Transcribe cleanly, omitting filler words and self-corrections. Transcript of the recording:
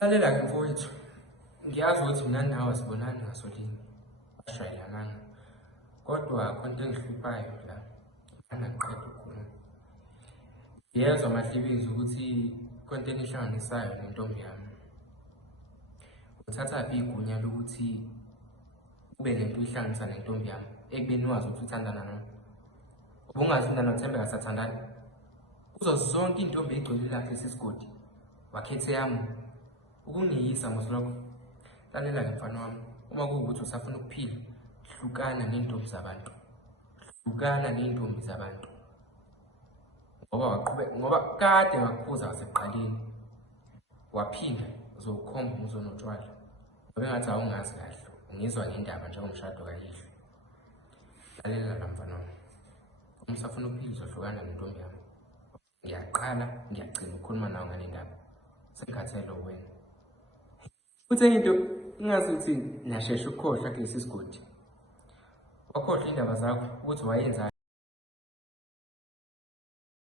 Lalela-ke mfowethu, ngiyazi ukuthi mina nawe asibonani ngasolinye, asishwayelananga, kodwa khona into engihluphayo la, angakuqeda ukukhuluma. Ngiyezwa Mahlibizi ukuthi khona into enihlanganisayo nentombi yami. Uthathaphi igunya lokuthi ube nento uyihlanganisa nentombi yami, ekubeni wazi ukuthi uthandana nami? Ubungazi mina noThembeka asathandani? Kuzo zonke iy'ntombi ey'gcwele la kulesi sigodi, wakhetha eyami ukungiyisa ngosilokho. Lalela-ke mfana wami, uma kuwukuthi usafuna ukuphila, hlukana ney'ntombi zabantu. Hlukana ney'ntombi zabantu. Ngoba kade ngakuphuza ngasekuqaleni. Waphinda uzowukhomba umuzo notshwala. Ngoba engathi awungazi kahle, ungizwa ngendaba njengomshado kayihlo. Lalela la mfana wami, uma usafuna ukuphila uzohlukana nentombi yami. Ngiyaqala, ngiyagcina ukukhuluma nawe ngale ndaba. Sengikhathele wena. Futhi enye into ingazi ukuthi ngiyashesha ukukhohlwa kulesi sigodi. Wakhohlwa indaba zakho ukuthi wayenzani.